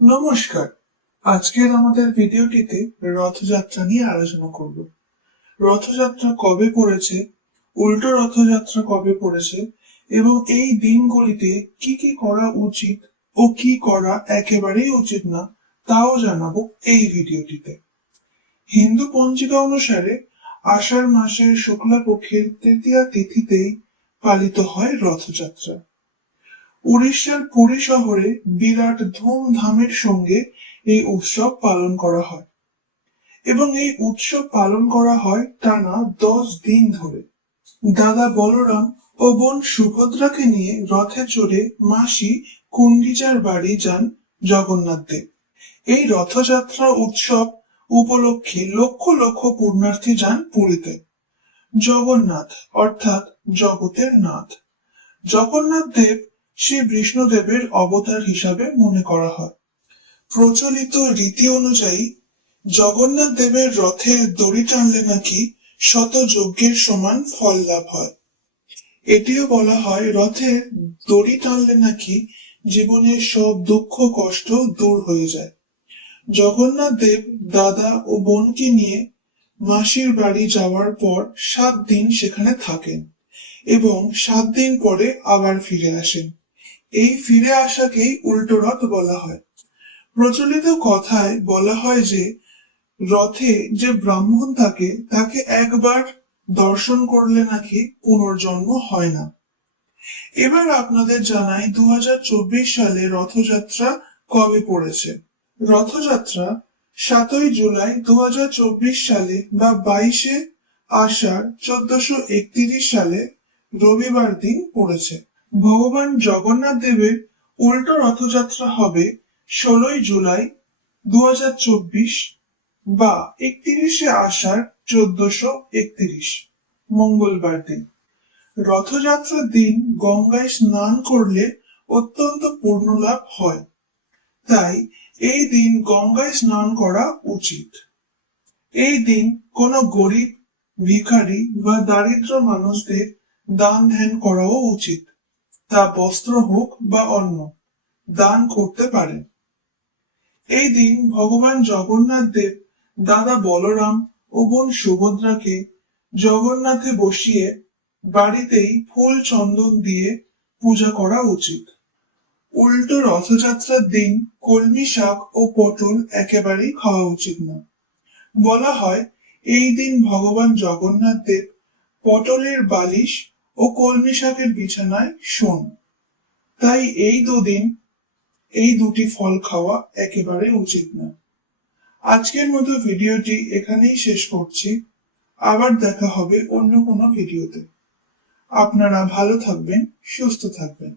নমস্কার। আজকের আমাদের ভিডিওটিতে রথযাত্রা নিয়ে আলোচনা করব। রথযাত্রা কবে পড়েছে, উল্টো রথযাত্রা কবে পড়েছে এবং এই দিনগুলিতে কি কি করা উচিত ও কি করা একেবারেই উচিত না তাও জানাবো এই ভিডিওটিতে। হিন্দু পঞ্জিকা অনুসারে আষাঢ় মাসের শুক্লা পক্ষের তৃতীয়া তিথিতেই পালিত হয় রথযাত্রা। উড়িষ্যার পুরী শহরে বিরাট ধুমধামের সঙ্গে এই উৎসব পালন করা হয় এবং এই উৎসব পালন করা হয় টানা 10 দিন ধরে। দাদা বলরাম ও বোন সুভদ্রাকে নিয়ে রথে চড়ে মাসি কুণ্ডিজার বাড়ি যান জগন্নাথ দেব। এই রথযাত্রা উৎসব উপলক্ষে লক্ষ লক্ষ পুণ্যার্থী যান পুরীতে। জগন্নাথ অর্থাৎ জগতের নাথ। জগন্নাথ দেব শ্রী বিষ্ণুদেবের অবতার হিসাবে মনে করা হয়। প্রচলিত রীতি অনুযায়ী জগন্নাথ দেবের রথের দড়ি টানলে নাকি শত যজ্ঞের সমান ফল লাভ হয়। এটিও বলা হয় রথের দড়ি টানলে নাকি জীবনের সব দুঃখ কষ্ট দূর হয়ে যায়। জগন্নাথ দেব দাদা ও বোনকে নিয়ে মাসির বাড়ি যাওয়ার পর 7 দিন সেখানে থাকেন এবং 7 দিন পরে আবার ফিরে আসেন। এই ফিরে আসাকেই উল্টো রথ বলা হয়। প্রচলিত কথায় বলা হয় যে রথে যে ব্রাহ্মণ থাকে তাকে একবার দর্শন করলে নাকি পুনর্জন্ম হয় না। এবার আপনাদের জানাই 2024 সালে রথযাত্রা কবে পড়েছে। রথযাত্রা 7 জুলাই 2024 সালে বা 22 আষাঢ় 1431 সালে রবিবার দিন পড়েছে। ভগবান জগন্নাথ দেবের উল্টো রথযাত্রা হবে 16 জুলাই 2024 বা 31 আষাঢ় 1431 মঙ্গলবার দিন। রথযাত্রার দিন গঙ্গায় স্নান করলে অত্যন্ত পুণ্য লাভ হয়, তাই এই দিন গঙ্গায় স্নান করা উচিত। এই দিন কোনো গরিব, ভিখারি বা দারিদ্র মানুষদের দান ধ্যান করাও উচিত। তা বস্ত্র হোক বা অন্ন দান করতে পারেন। এই দিন ভগবান জগন্নাথ দেব দাদা বলরাম ও বোন সুভদ্রাকে জগন্নাথে বসিয়ে বাড়িতেই ফুল চন্দন দিয়ে পূজা করা উচিত। উল্টো রথযাত্রার দিন কলমি শাক ও পটল একেবারেই খাওয়া উচিত না। বলা হয় এই দিন ভগবান জগন্নাথ দেব পটলের বালিশ ও কলমি শাকের বিছানায় শোন। তাই এই দুদিন এই দুটি ফল খাওয়া একেবারে উচিত না। আজকের মতো ভিডিওটি এখানেই শেষ করছি। আবার দেখা হবে অন্য কোনো ভিডিওতে। আপনারা ভালো থাকবেন, সুস্থ থাকবেন।